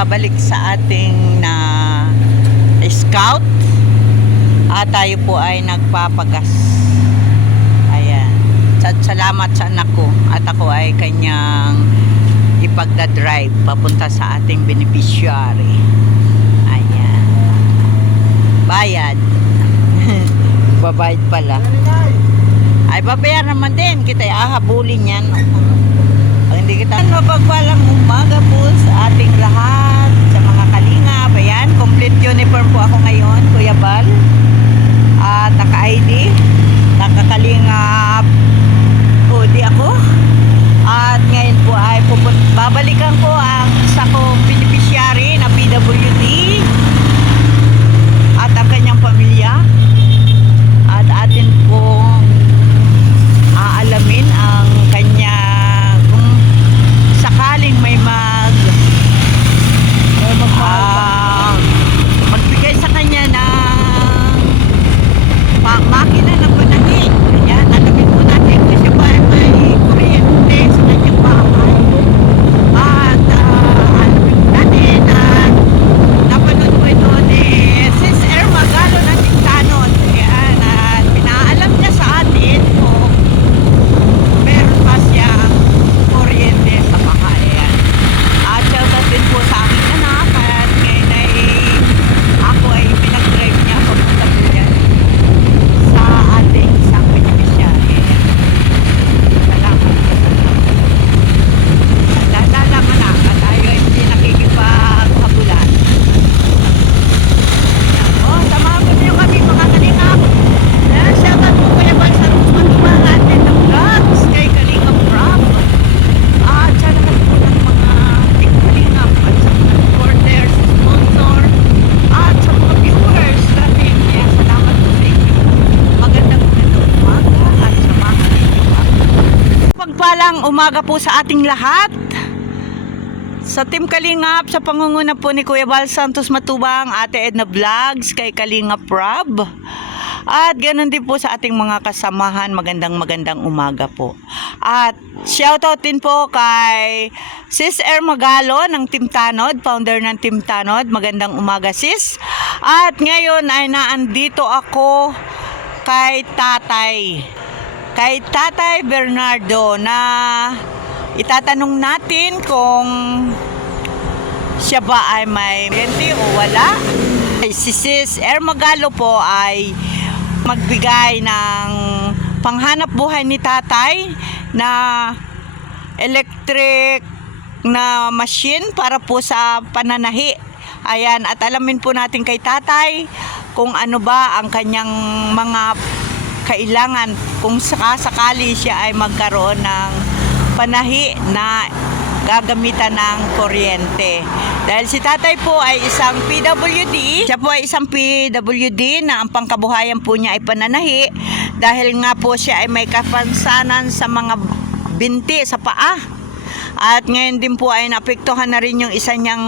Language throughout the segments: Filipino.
babalik sa ating na scout at tayo po ay nagpapagas. Ayan. Salamat sa anak ko at ako ay kanyang ipagdadrive papunta sa ating beneficiary. Ayan. Bayad. Babayad pala. Ay babayaran naman din. Kita ay ahabulin yan. Hindi kita mapagpalang umaga po sa ating lahat, sa mga kalingap. Ayan, complete uniform po ako ngayon, Kuya Bal. At naka-ID, nakakalingap hoodie ako. At ngayon po ay babalikan ko ang isa kong beneficiary na PWD at ang kanyang pamilya. At atin pong aalamin ang kanyang sakaling may magbigay sa kanya ng makina ng panahi. Ayan, alamin po natin kung siya ba ay may kuryente sa kanyang bahay. At alamin po natin at napanood po ito ni Sis Air Magalo ng Tintanon. Ayan, at pinaalam niya sa atin kung meron pa siyang kuryente sa bahay. Ayan. At shoutout din po sa aking anak at ngayon ay ako ay pinag-drive niya papunta po yan sa ating isang beneficiary. Salamat. Lalaman na at tayo ay hindi nakikipaghabulan. O, samahan po niyo kami mga kalingap. Shoutout po Kuya Bal sa Tumang natin ng vlogs kay Kalingap Rob. At sana po ng mga kalingap at sa mga supporters, sponsor at sa mga viewers natin. Kaya salamat po sa inyo. Magandang umaga at samahan ninyo ako. Pagpalang umaga po sa ating lahat. Sa Team Kalingap, sa pangunguna po ni Kuya Bal Santos Matubang, Ate Edna Vlogs, kay Kalingap Rob. At ganoon din po sa ating mga kasamahan, magandang umaga po. At shoutout din po kay Sis Air Magalo ng Team Tanod, founder ng Team Tanod. Magandang umaga sis. At ngayon ay naandito ako kay Tatay Bernardo na itatanong natin kung siya ba ay may kuryente o wala. Si Sis Air Magalo po ay magbigay ng panghanap buhay ni tatay na electric na machine para po sa pananahi. Ayan, at alamin po natin kay tatay kung ano ba ang kanyang mga kailangan kung sakasakali siya ay magkaroon ng panahi na gagamitan ng kuryente. Dahil si tatay po ay isang PWD, siya po ay isang PWD na ang pangkabuhayan po niya ay pananahi dahil nga po siya ay may kapansanan sa mga binti sa paa. At ngayon din po ay naapektuhan na rin yung isa niyang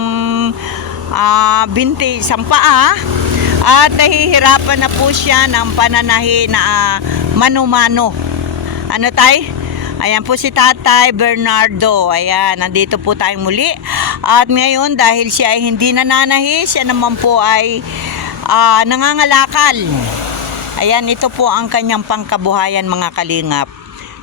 binti sa paa at nahihirapan na po siya ng pananahi na mano-mano. Ano tay? Ayan po si Tatay Bernardo. Ayan, nandito po tayong muli. At ngayon, dahil siya ay hindi nananahi, siya naman po ay nangangalakal. Ayan, ito po ang kanyang pangkabuhayan mga kalingap.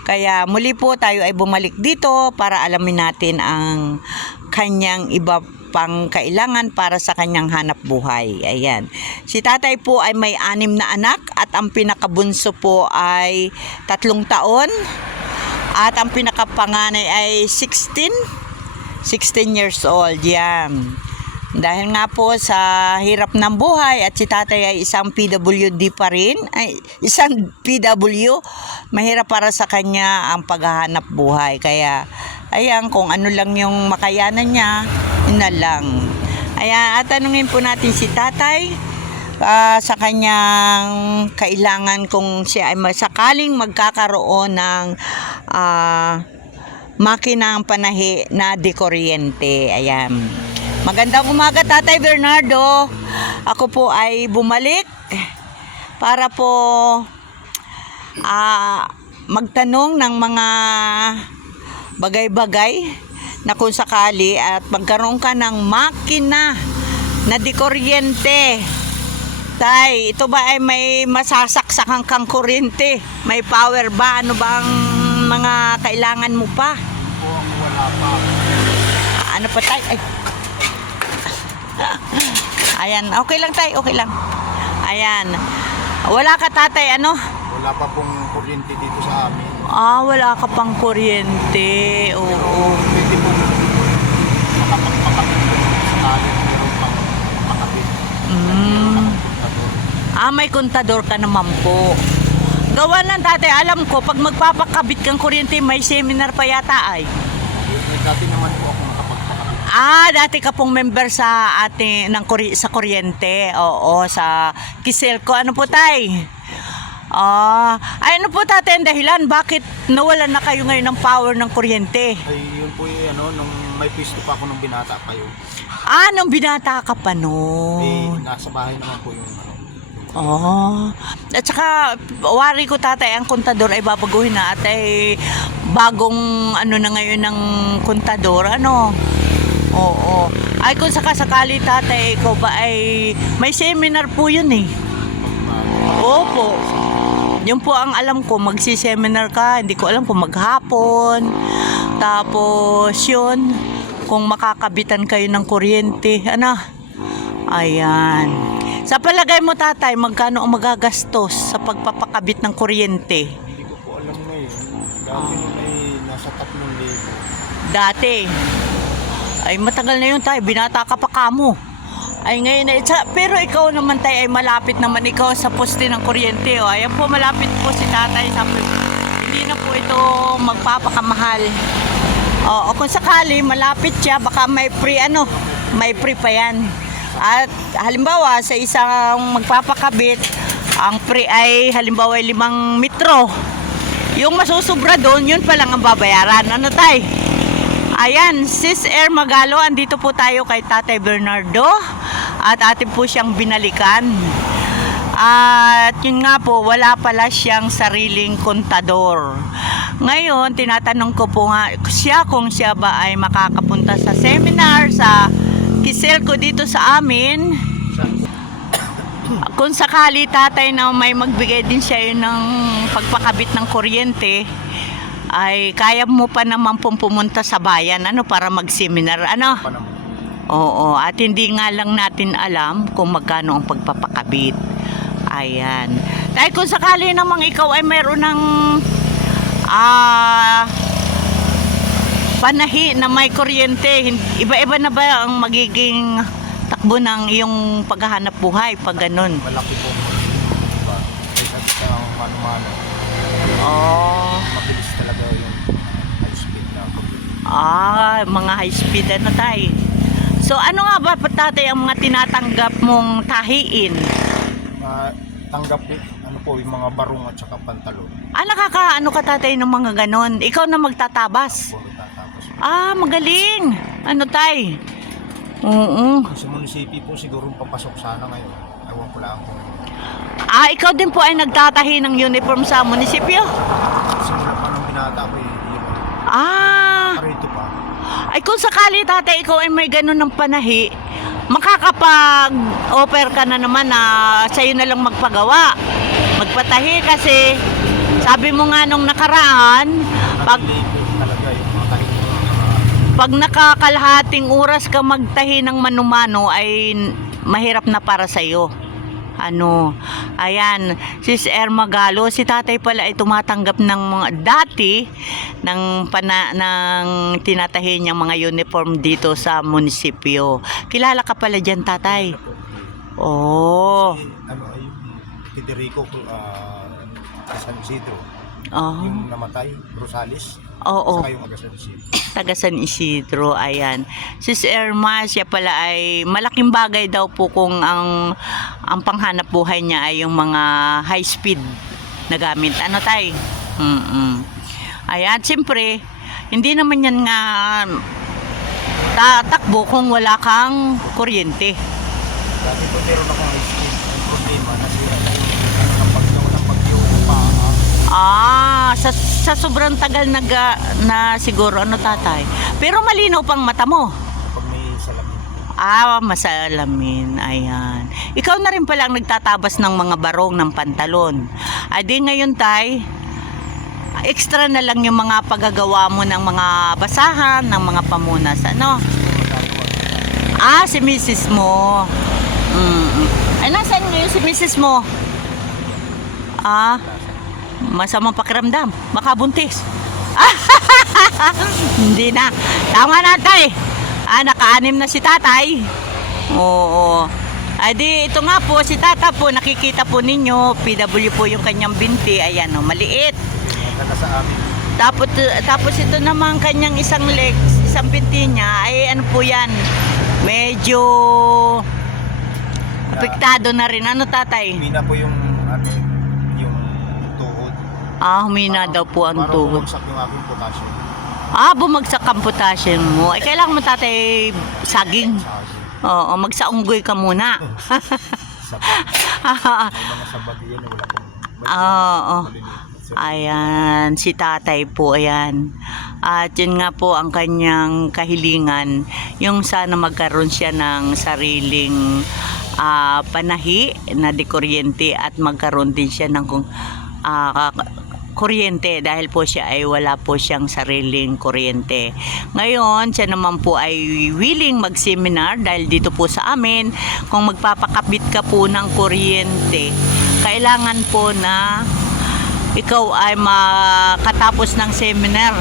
Kaya muli po tayo ay bumalik dito para alamin natin ang kanyang iba pang kailangan para sa kanyang hanap buhay. Ayan. Si tatay po ay may 6 na anak at ang pinakabunso po ay 3 taon. At ang pinakapanganay ay 16 years old. Yan. Dahil nga po sa hirap ng buhay at si tatay ay isang PWD pa rin, ay isang PW, mahirap para sa kanya ang paghahanap buhay. Kaya, ayan, kung ano lang yung makayanan niya, yun na lang. Ayan, at tanungin po natin si tatay sa kanyang kailangan kung siya ay sakaling magkakaroon ng makinang panahi na dekuryente. Ayan. Magandang umaga Tatay Bernardo. Ako po ay bumalik para po magtanong ng mga bagay-bagay na kung sakali at magkaroon ka ng makina na di kuryente. Tay, ito ba ay may masasaksakan kang kuryente? May power ba? Ano ba ang mga kailangan mo pa? Po ang wala pa. Ano pa tay? Ay. Ayan, okay lang tay, okay lang. Ayan. Wala ka tatay, ano? Wala pa pong kuryente dito sa amin. Wala ka pang kuryente. Oo. Pwede po makapagpakabit po sa talent. Meron pang makapit. May kontador ka naman po. Gawa ng tatay, alam ko, pag magpapakabit kang kuryente, may seminar pa yata ay. Dati naman po ako makapagpakabit. Dati ka pong member sa ating sa kuryente. Oo, sa Kiselco. Ano po tay? Ay, ano po tatay ang dahilan? Bakit nawalan na kayo ngayon ng power ng kuryente? Ay, yun po nung may pwesto pa ako nung binata kayo. Nung binata ka pa noon. Nasa bahay naman po yung At saka, wari ko tatay, ang kontador ay babaguhin na at ay bagong na ngayon ng kontador, Oo. Ay, kung sakasakali tatay, ikaw ba ay may seminar po yun eh. Opo. Yun po ang alam ko, magsi-seminar ka, hindi ko alam kung maghapon. Tapos yun, kung makakabitan kayo ng kuryente, Ayan. Sa palagay mo tatay, magkano ang magagastos sa pagpapakabit ng kuryente? Hindi ko po alam ngayon. Dati nung may nasa 3,000. Dati. Ay matagal na yun tayo, binata ka pa kamo. Ay ngayon pero ikaw naman tayo ay malapit naman ikaw sa poste ng kuryente. Ayan po, malapit po si tatay sa hindi na po ito magpapakamahal. Kung sakali malapit siya, baka may may free pa yan. At halimbawa sa isang magpapakabit, ang free ay halimbawa 5 metro. Yung masusubra doon, yun pa lang ang babayaran. Tay? Ayan, Sis Air Magalo, andito po tayo kay Tatay Bernardo at atin po siyang binalikan. At yun nga po, wala pala siyang sariling kontador. Ngayon, tinatanong ko po nga siya kung siya ba ay makakapunta sa seminar sa Kiselco dito sa amin. Kung sakali tatay na may magbigay din siya ng pagpakabit ng kuryente, ay kaya mo pa naman pong pumunta sa bayan para mag-seminar Oo, at hindi nga lang natin alam kung magkano ang pagpapakabit. Ayan. Dahil kung sakali namang ikaw ay mayroon ng panahi na may kuryente, iba-iba na ba ang magiging takbo ng iyong paghahanap buhay pag ganun? Malaki po. Kaysa sa mano-mano. Mabilis talaga yung high speed na kuryente. Mga high speed tay. So ano nga ba tatay ang mga tinatanggap mong tahiin? Tanggap yung mga barong at saka pantalon. Nakakaano ka tatay ng mga ganon? Ikaw na magtatabas? Magaling. Tay? Oo. Sa munisipyo po siguro papasok sana ngayon. Ewan ko lang kung... Ikaw din po ay nagtatahi ng uniform sa munisipyo? Simula pa nung binata ko Parito pa. Ay kung sakali tatay ikaw ay may ganun ng panahi, makakapag-offer ka na naman na sa'yo na lang magpagawa. Magpatahi kasi sabi mo nga nung nakaraan, pag nakakalahating oras ka magtahi ng manumano ay mahirap na para sa'yo. Ayan, Sis Air Magalo, si tatay pala ay tumatanggap ng mga dati ng tinatahi niyang mga uniform dito sa munisipyo. Kilala ka pala dyan tatay? Federico San Isidro. Yung namatay, Rosales. Oo. Saka yung taga San Isidro, ayan. Sis Irma, siya pala ay malaking bagay daw po kung ang panghanap buhay niya ay yung mga high speed na gamit. Tay? Ayan, siyempre, hindi naman yan nga tatakbo kung wala kang kuryente. Dati po meron akong high speed. Ang problema, nasira na yung paggawa ng bagyo pa. sa sobrang tagal na siguro, ano tatay? Pero malinaw pang mata mo. Pag may salamin. Masalamin. Ayan. Ikaw na rin palang nagtatabas ng mga barong ng pantalon. Di ngayon tay, extra na lang yung mga paggagawa mo ng mga basahan, ng mga pamunas. Ano? Si Mrs. mo. Ay, nasaan ngayon si Mrs. mo? Masamang pakiramdam. Makabuntis. Hindi na. Tama na tay. Naka-anim na si tatay. Oo. Di ito nga po, si tata po, nakikita po ninyo, PW po yung kanyang binti. Ayan o, maliit. Maganda sa amin. Tapos ito naman kanyang isang legs, isang binti niya, ay ano po yan, medyo apektado na rin. Ano tatay? Humina po yung yung tuhod. Humina daw po ang Parang tuhod. bumagsak yung aking potassium. Bumagsak ang potassium mo. Kailangan mo tatay saging. Oo, magsaunggoy ka muna. Sabag. May mga sabag yun. Wala pong Oo. maliliit. Ayan, si tatay po, ayan. At yun nga po ang kanyang kahilingan, yung sana magkaroon siya ng sariling panahi na dekuryente at magkaroon din siya ng kuryente dahil po siya ay wala po siyang sariling kuryente. Ngayon, siya naman po ay willing mag-seminar dahil dito po sa amin, kung magpapakabit ka po ng kuryente, kailangan po na ikaw ay makatapos ng seminar.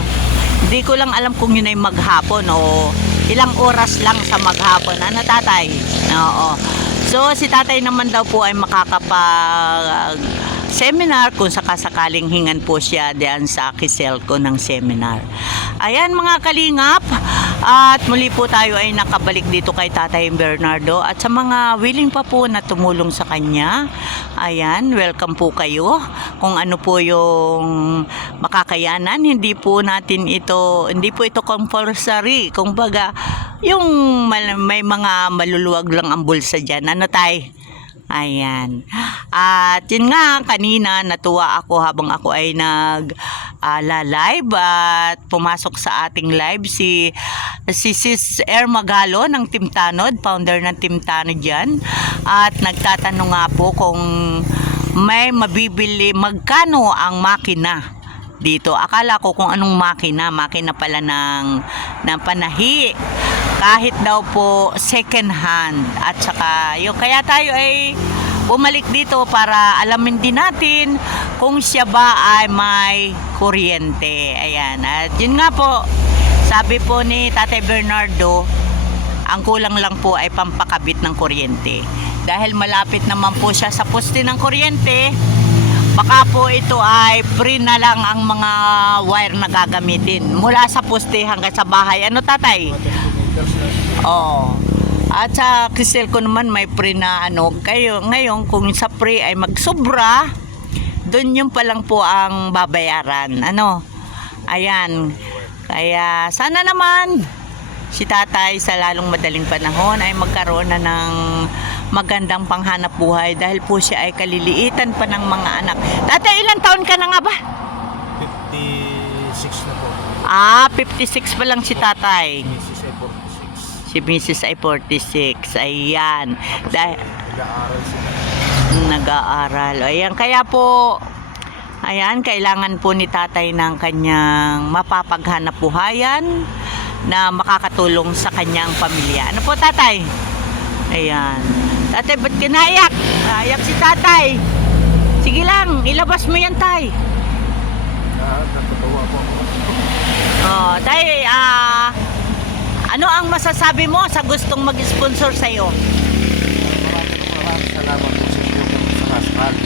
Hindi ko lang alam kung yun ay maghapon o ilang oras lang sa maghapon. Ano tatay? Oo. So si tatay naman daw po ay makakapag seminar kung sakasakaling hingan po siya diyan sa Kiselco ng seminar. Ayan mga kalingap, at muli po tayo ay nakabalik dito kay Tatay Bernardo at sa mga willing pa po na tumulong sa kanya. Ayan, welcome po kayo. Kung ano po yung makakayanan, hindi po ito compulsory. Kung baga, yung may mga maluluwag lang ang bulsa dyan. Ano tay? Ayan. At yun nga, kanina natuwa ako habang ako ay live at pumasok sa ating live si Sis Magalo ng Team Tanod, founder ng Team Tanod dyan. At nagtatanong nga po kung may mabibili, magkano ang makina dito. Akala ko kung anong makina pala ng panahi. Kahit daw po second hand. At saka yung kaya tayo ay bumalik dito para alamin din natin kung siya ba ay may kuryente. Ayan. At yun nga po, sabi po ni Tatay Bernardo, ang kulang lang po ay pampakabit ng kuryente. Dahil malapit naman po siya sa poste ng kuryente, baka po ito ay free na lang ang mga wire na gagamitin mula sa poste hanggang sa bahay. Ano tatay? Oo. At sa Kiselco naman may free na ngayon kung sa free ay magsobra, doon yung pa lang po ang babayaran. Ayan. Kaya sana naman si tatay sa lalong madaling panahon ay magkaroon na ng magandang panghanap buhay dahil po siya ay kaliliitan pa ng mga anak. Tatay, ilang taon ka na nga ba? 56 na po. 56 pa lang si tatay. Mrs. ay 46. Si Mrs. ay 46. Ayan. Nag-aaral sila. Nag-aaral. Ayan, kaya po, kailangan po ni tatay ng kanyang mapapaghanap buhayan na makakatulong sa kanyang pamilya. Ano po tatay? Ayan. Tatay, ba't kinaiyak? Naiyak si tatay. Sige lang, ilabas mo yan tay. Natutuwa po ako. Tay, ano ang masasabi mo sa gustong mag-sponsor sa'yo? Maraming salamat po sa inyo sa sakali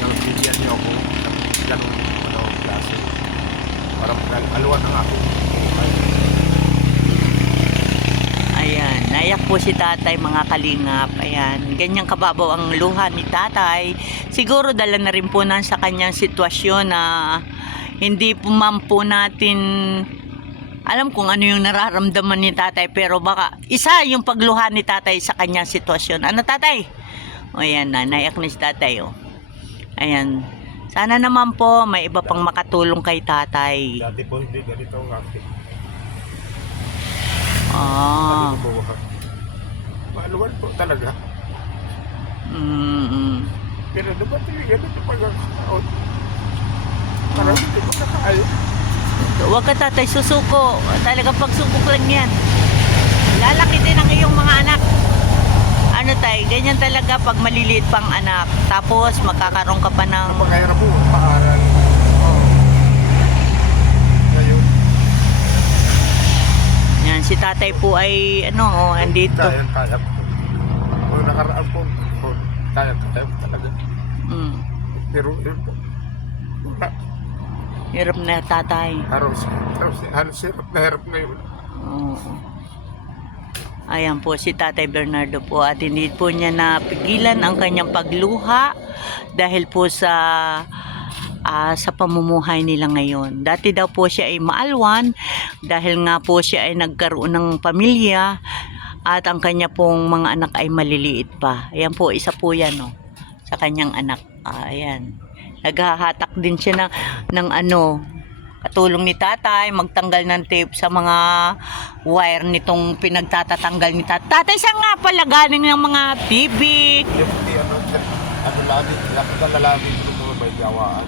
na bigyan niyo ako ng ganung klase para mag-aluan ang aking buhay. Ayan, naiyak po si tatay mga kalingap. Ayan, ganyang kababaw ang luha ni tatay. Siguro dala na rin po sa kanyang sitwasyon na hindi po po natin alam kung ano yung nararamdaman ni tatay, pero baka isa yung pagluha ni tatay sa kanyang sitwasyon. Ano tatay? O ayan na, naiyak na si tatay. Ayan. Sana naman po may iba pang makatulong kay tatay. Dati po hindi ganito ang akin. Ah. Dati po, maaluan po talaga. Pero dumating yung ganito pagkakaon. Parang hindi ko nakakaya. Huwag ka tatay, susuko. Talagang pagsubok lang yan. Lalaki din ang iyong mga anak. Ano tay, ganyan talaga pag maliliit pang anak. Tapos magkakaroon ka pa ng... Pagkahirap po, paaral. Ngayon, Yan, si tatay po ay ano, andito. kaya po. Kung nakaraan po, kaya po talaga. Mm. Pero yun po, wala. Hirap na tatay. Halos hirap na hirap ngayon. Oo. Ayan po si Tatay Bernardo po at hindi po niya napigilan ang kanyang pagluha dahil po sa pamumuhay nila ngayon. Dati daw po siya ay maalwan dahil nga po siya ay nagkaroon ng pamilya at ang kanya pong mga anak ay maliliit pa. Ayan po, isa po yan sa kanyang anak. Ayan. Naghahatak din siya ng katulong ni tatay, magtanggal ng tape sa mga wire nitong pinagtatatanggal ni tatay. Tatay, saan nga pala galing ng mga TV? Yung hindi lalabing ko mga may gawaan.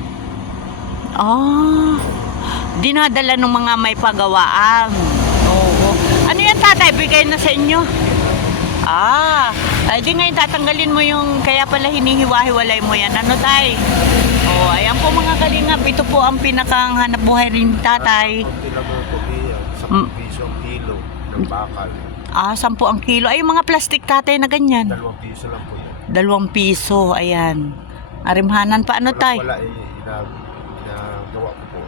Dinadala ng mga may pagawaan. Oo. Ano yan tatay? Bigay na sa inyo? Ay di ngayon tatanggalin mo yung kaya pala hinihiwa-hiwalay mo yan. Ano tay? Ayan po mga kalingap. Ito po ang pinakang hanap buhay rin tatay. Ang ilang mga kumiya, 10 piso ang kilo ng bakal. 10 ang kilo. Ay, yung mga plastic tatay na ganyan. 2 piso lang po yan. 2 piso, ayan. Arimhanan pa, ano tay? Wala ginagawa ko po.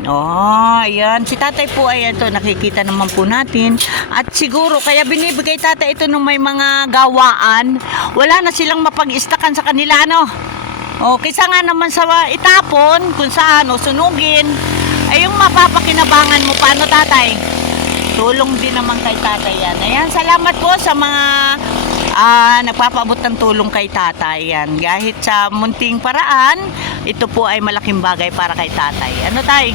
Ayan. Si tatay po, ayan to, nakikita naman po natin. At siguro, kaya binibigay tatay ito nung may mga gawaan. Wala na silang mapag-istakan sa kanila, ano? Kaysa nga naman sa itapon, kung saan, sunugin. Ay, yung mapapakinabangan mo, paano tatay? Tulong din naman kay tatay yan. Ayan, salamat po sa mga nagpapaabot ng tulong kay tatay yan. Kahit sa munting paraan, ito po ay malaking bagay para kay tatay. Ano tay?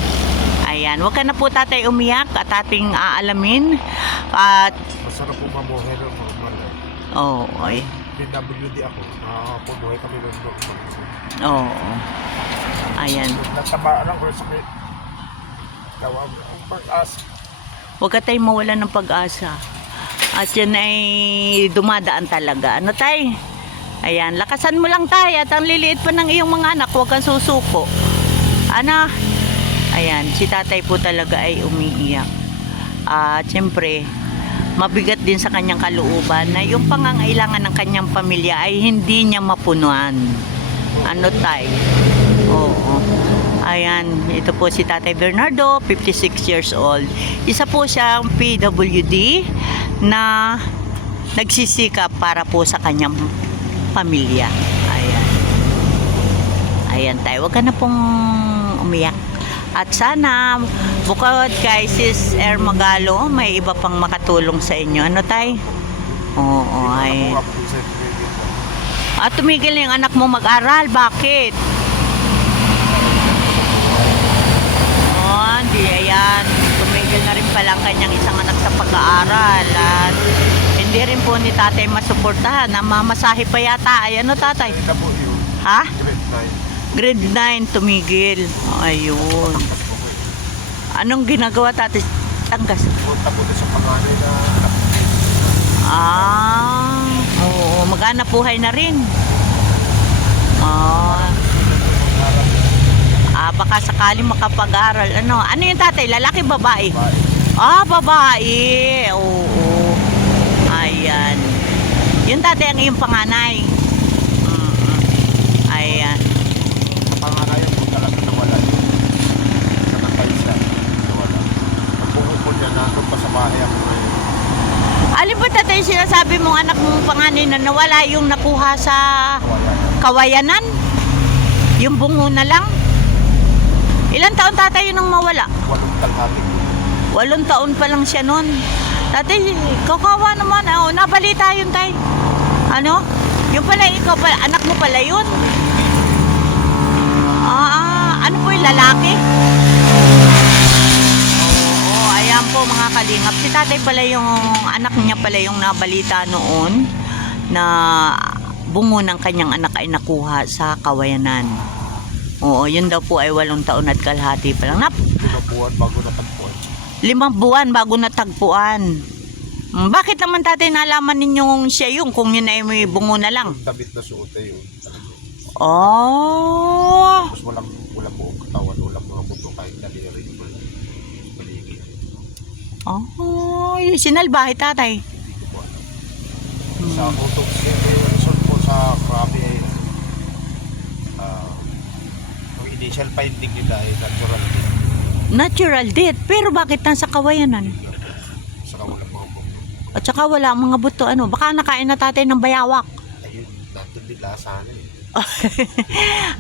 Ayan, wag ka na po tatay umiyak at ating aalamin. At Masarap po mamuhay ng mga mga. ay. PWD ako. Pumuhay kami ng mga. Ayan. Natamaan ako sa sakit. Tawag ang pag-asa. Huwag ka tayo mawalan ng pag-asa. At yan ay dumadaan talaga. Ano tay? Ayan, lakasan mo lang tay. At ang liliit pa ng iyong mga anak, huwag kang susuko. Ana? Ayan, si tatay po talaga ay umiiyak. At syempre, mabigat din sa kanyang kalooban na yung pangangailangan ng kanyang pamilya ay hindi niya mapunuan. Ano tay? Oo. Ayan, ito po si Tatay Bernardo, 56 years old. Isa po siyang PWD na nagsisikap para po sa kanyang pamilya. Ayan. Ayan tayo, huwag ka na pong umiyak. At sana, bukod kay Sis Magalo, may iba pang makatulong sa inyo. Ano tay? Ay. Tumigil na yung anak mo mag-aral. Bakit? Hindi, ayan. Tumigil na rin pala ang kanyang isang anak sa pag-aaral. At hindi rin po ni tatay masuportahan. Mamasahe pa yata. Ay, ano tatay? Ha? Grade 9, tumigil. Ayun. Anong ginagawa tatay? Tanggas? Punta po sa panganay na oo. Mag-anak buhay na rin. Baka sakaling makapag-aral. Ano yung tatay? Lalaki, babae? Babae. Oo. Ayan. Yung tatay ang iyong panganay. Ayan. panganay po talaga nawala. Sa nakaisa, nawala. Ang puko niya nandun pa sa bahay ako ngayon. Alin ba tatay sinasabi mong anak mong panganay na nawala yung nakuha sa Kawayanan? Yung bungo na lang? Ilan taon tatay yun ang mawala? 8 kalahati. 8 taon pa lang siya nun. Tatay, kakawa naman. Nabalita yun tay. Ano? Yung pala, ikaw pala, anak mo pala yun. kalingap, si tatay pala yung anak niya pala yung nabalita noon na bungo ng kanyang anak ay nakuha sa Kawayanan. Oo, yun daw po ay 8 taon at kalahati pa lang. 5 buwan bago natagpuan. 5 buwan bago natagpuan. Bakit naman tatay nalaman ninyong siya yung kung yun ay may bungo na lang? Damit na suot ay yun. Oh. Tapos walang buong katawan, walang mga buto kahit daliri. Paligid. Oh, sinalbahe tatay. Hindi ko po alam. Sa autopsy, result po sa Krabi ay ang initial finding nila ay natural death. Natural death. Pero bakit nasa Kawayanan? Saka walang mga buto. At saka wala mga buto. Ano? Baka nakain na tatay ng bayawak. Ayun, natin nila sana eh.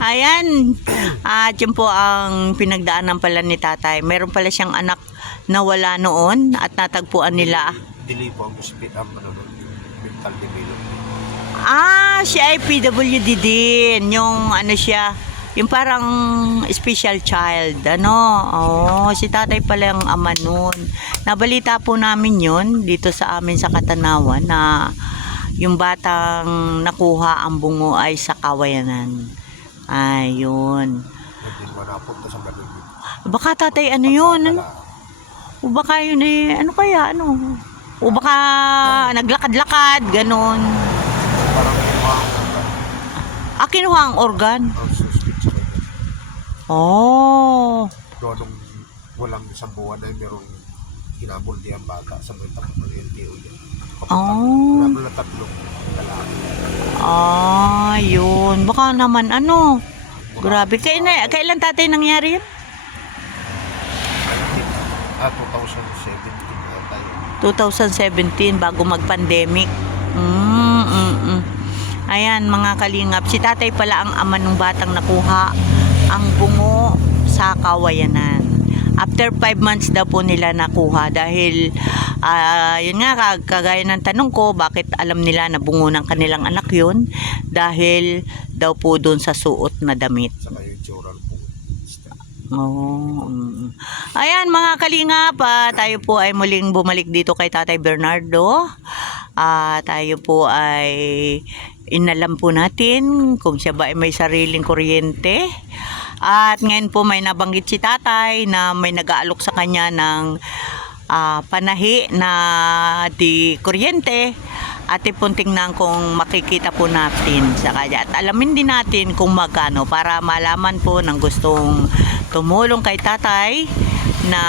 Ayan. At yun po ang pinagdaanan pala ni tatay. Meron pala siyang anak na wala noon at natagpuan nila. Dili po ang hospital, mental development. Siya ay PWD din. Yung ano siya, yung parang special child. Ano? Oh, si tatay pala ang ama nun. Nabalita po namin yun dito sa amin sa Katanawan na yung batang nakuha ang bungo ay sa Kawayanan. Ayun. Hindi mo napunta sa ganun. Baka tatay ano yun? Ano? O baka yun eh, ano kaya? Ano? O baka naglakad-lakad, ganon. Parang mga Kinuha ang organ. ang suspect sa kanya. Oh. Doon nung walang isang buwan ay merong hinabol niya ang bata sa may takot ng LTO niya. Oh. Hinabol na 3 lalaki. Yun. Baka naman ano. Grabe. Kailan tatay nangyari yun? 2017 na tayo. 2017 bago mag-pandemic. Ayan mga kalingap, si tatay pala ang ama ng batang nakuha ang bungo sa Kawayanan. After 5 months daw po nila nakuha dahil yun nga kagaya ng tanong ko, bakit alam nila na bungo ng kanilang anak yun? Dahil daw po doon sa suot na damit. Saka yung joral po. Oh. Ayan mga kalingap, tayo po ay muling bumalik dito kay Tatay Bernardo. Tayo po ay inalam po natin kung siya ba ay may sariling kuryente. At ngayon po may nabanggit si tatay na may nag-aalok sa kanya ng panahi na di kuryente. At ipunting na kung makikita po natin sa kanya. At alamin din natin kung magkano para malaman po ng gustong tumulong kay tatay na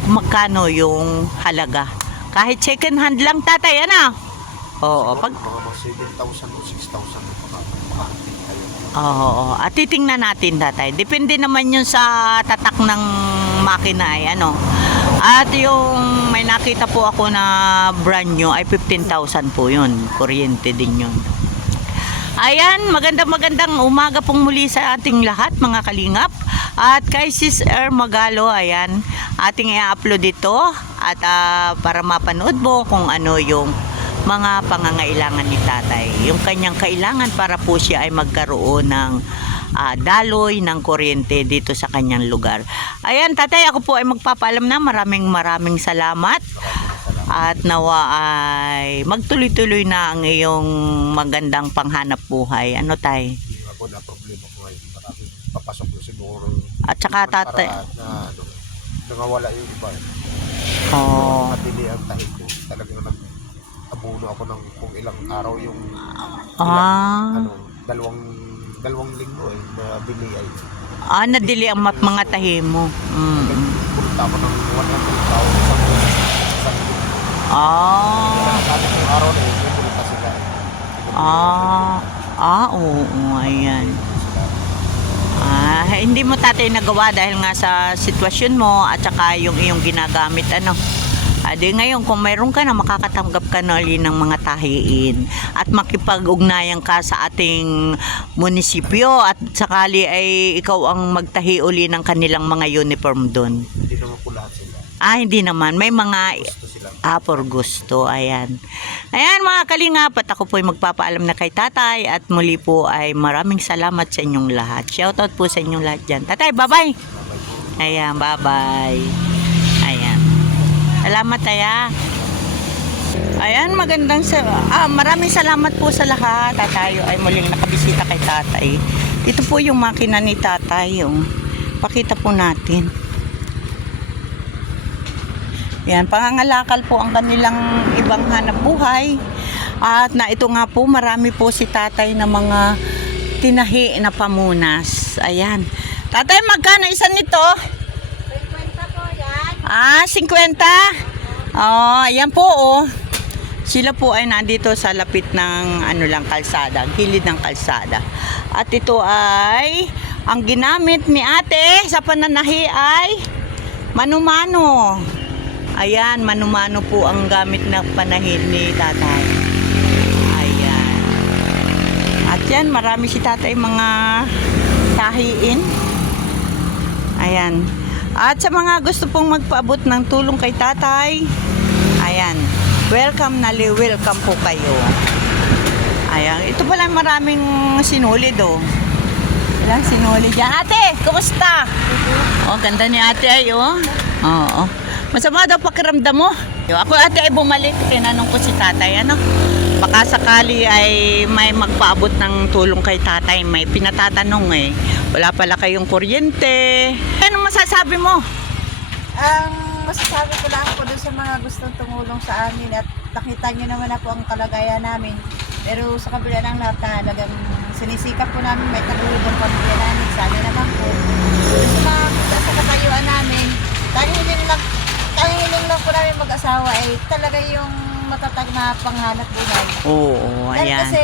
kung magkano yung halaga. Kahit second hand lang tatay, ano? Oo, pag Mga 7,000 o 6,000 makakapit kayo. Oo, at titingnan natin tatay. Depende naman yun sa tatak ng makina ay ano. At yung may nakita po ako na brand new ay 15,000 po yun. Kuryente din yun. Ayan, magandang umaga pong muli sa ating lahat mga kalingap. At kay Sis Magalo, ayan, ating i-upload ito at para mapanood mo kung ano yung mga pangangailangan ni tatay. Yung kanyang kailangan para po siya ay magkaroon ng daloy ng kuryente dito sa kanyang lugar. Ayan tatay, ako po ay magpapaalam na. Maraming salamat. At nawa ay magtuloy-tuloy na ang iyong magandang panghanap buhay. Ano tay? Hindi ako na problema ko ngayon. Maraming papasok ko siguro. At saka tatay. Na nangawala yung iba. Oh. Matili ang tahi ko. Talagang nag-abuno ako ng kung ilang araw yung dalawang linggo na bili ay. Nadili ang mga tahi mo. Punta ako ng 100,000 sa linggo. Sabi ko araw na yun, yung punta sila. Oo, ayan. Hindi mo tatay nagawa dahil nga sa sitwasyon mo at saka yung iyong ginagamit ano. Di ngayon kung mayroon ka na makakatanggap ka na ulit ng mga tahiin at makipag-ugnayan ka sa ating munisipyo at sakali ay ikaw ang magtahi uli ng kanilang mga uniform doon. Hindi naman po lahat sila. Hindi naman. May mga Gusto sila. for gusto. Ayan. Ayan mga kalingap, at ako po ay magpapaalam na kay tatay at muli po ay maraming salamat sa inyong lahat. Shoutout po sa inyong lahat dyan. Tatay, bye-bye! Ayan, bye-bye. Ayan. Salamat taya. Ayan, maraming salamat po sa lahat. At tayo ay muling nakabisita kay tatay. Ito po yung makina ni tatay. Yung pakita po natin. Yan, pangangalakal po ang kanilang ibang hanap buhay. At na ito nga po, marami po si tatay na mga tinahi na pamunas. Ayan. Tatay, magkano isa nito? 50 po yan. 50? Oh, ayan po oh. Sila po ay nandito sa lapit ng kalsada, gilid ng kalsada. At ito ay ang ginamit ni ate sa pananahi ay mano-mano. Ayan, mano-mano po ang gamit na panahin ni tatay. Ayan. At yan, marami si tatay mga tahiin. Ayan. At sa mga gusto pong magpaabot ng tulong kay tatay, ayan, welcome po kayo. Ayan, ito pala maraming sinulid oh. Walang sinulid dyan. Ate, kumusta? Oh, ganda ni ate ay oh. Oo. Masama daw pakiramdam mo. Ako ate ay bumalik, tinanong ko si tatay, ano? Baka sakali ay may magpaabot ng tulong kay tatay, may pinatatanong eh. Wala pala kayong kuryente. Ano masasabi mo? Ang masasabi ko lang po doon sa mga gustong tumulong sa amin at nakita nyo naman na po ang kalagayan namin. Pero sa kabila ng lahat talagang sinisikap po namin may tagulog ang pamilya namin. Sana naman po. Sa katayuan namin, tanghiling lang po namin mag-asawa ay talaga yung matatag na panghanap buhay. Oo, Dahil ayan. kasi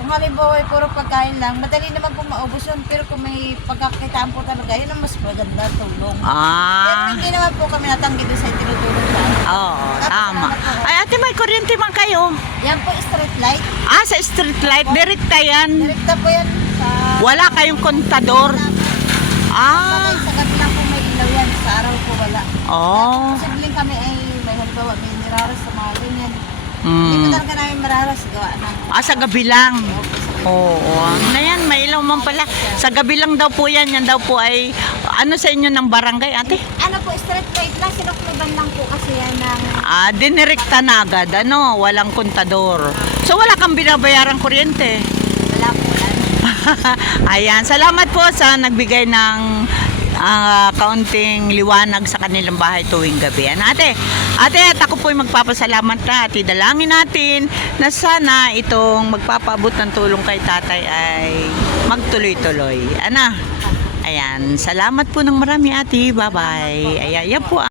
kung halimbawa ay puro pagkain lang, madali naman po maubos yun. Pero kung may pagkakitaan po talaga, yun ang mas maganda tulong. Pero hindi naman po kami natanggi doon sa itinutulong sa amin. Oo, tama. Ay, ate, may kuryente man kayo. Yan po street light. Sa street light, direkta yan. Direkta po yan sa... Wala kayong kontador. Sa gabi lang po may ilaw yan. Sa araw po wala. Oh. Posibleng kami ay may halimbawa may niraras sa mga ganyan. Hindi ko talaga namin mararas gawa ng... Sa gabi lang. Oo. Na yan, may ilaw man pala. Sa gabi lang daw po yan. Yan daw po ay, ano sa inyo ng barangay, ate? Ano po, street light lang. Sinukluban lang po kasi yan ng... Dinirekta na agad, ano? Walang kontador. So, wala kang binabayarang kuryente. Wala po yan. Ayan, salamat po sa nagbigay ng kaunting liwanag sa kanilang bahay tuwing gabi. Ate, at ako po ay magpapasalamat na at idalangin natin na sana itong magpapaabot ng tulong kay tatay ay magtuloy-tuloy. Ayan, salamat po ng marami ate. Bye-bye. Ayan, yan po